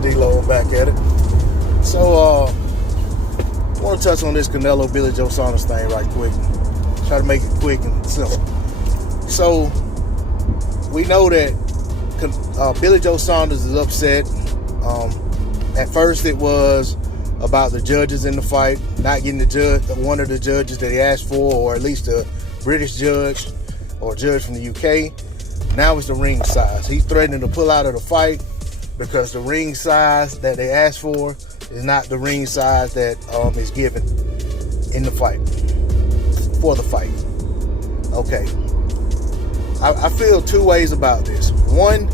D-Lo back at it. So, I want to touch on this Canelo Billy Joe Saunders thing right quick. Try to make it quick and simple. So, we know that Billy Joe Saunders is upset. At first, it was about the judges in the fight, not getting one of the judges that he asked for, or at least a British judge or a judge from the UK. Now it's the ring size. He's threatening to pull out of the fight because the ring size that they asked for is not the ring size that is given in the fight, for the fight. Okay. I feel two ways about this. One,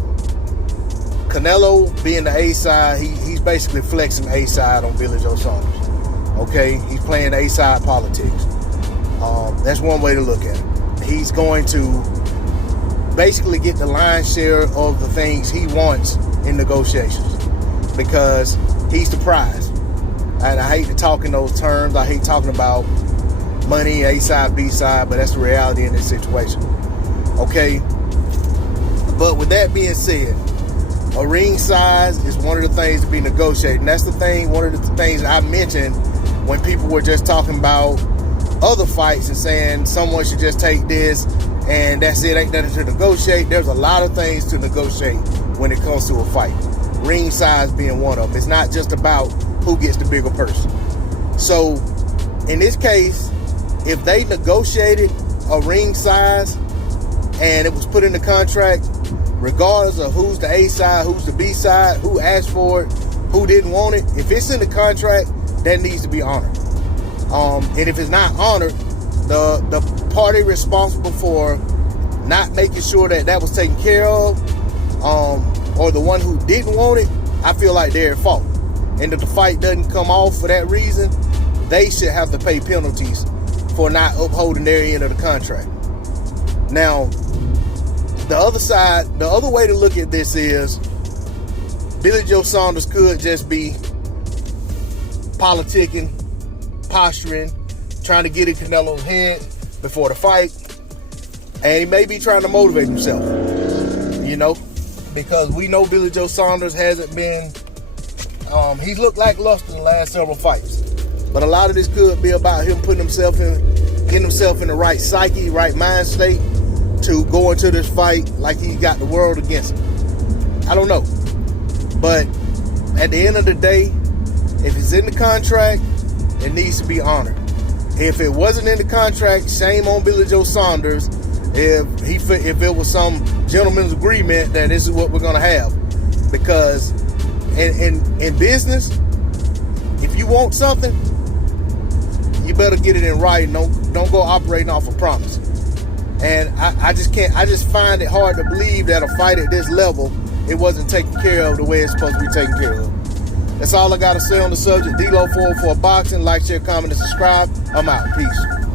Canelo being the A side, he's basically flexing A side on Billy Joe Saunders. Okay, he's playing A side politics. That's one way to look at it. He's going to basically get the lion's share of the things he wants in negotiations because he's the prize. And I hate to talk in those terms. I hate talking about money, A side, B side, but that's the reality in this situation. Okay, but with that being said, a ring size is one of the things to be negotiated. And that's the thing, one of the things I mentioned when people were just talking about other fights and saying someone should just take this and that's it, ain't nothing to negotiate. There's a lot of things to negotiate when it comes to a fight. Ring size being one of them. It's not just about who gets the bigger person. So in this case, if they negotiated a ring size and it was put in the contract, regardless of who's the A side, who's the B side, who asked for it, who didn't want it, if it's in the contract, that needs to be honored. And if it's not honored, the party responsible for not making sure that that was taken care of, or the one who didn't want it, I feel like they're at fault. And if the fight doesn't come off for that reason, they should have to pay penalties for not upholding their end of the contract. Now, the other side, the other way to look at this is Billy Joe Saunders could just be politicking, posturing, trying to get in Canelo's head before the fight. And he may be trying to motivate himself, because we know Billy Joe Saunders hasn't been, he's looked lackluster in the last several fights. But a lot of this could be about him getting himself in the right psyche, right mind state to go into this fight like he got the world against him. I don't know. But at the end of the day, if it's in the contract, it needs to be honored. If it wasn't in the contract, shame on Billy Joe Saunders if it was some gentleman's agreement that this is what we're going to have. Because in business, if you want something, you better get it in writing. Don't go operating off a promise. And I just find it hard to believe that a fight at this level, it wasn't taken care of the way it's supposed to be taken care of. That's all I got to say on the subject. D-Lo 404 Boxing. Like, share, comment, and subscribe. I'm out. Peace.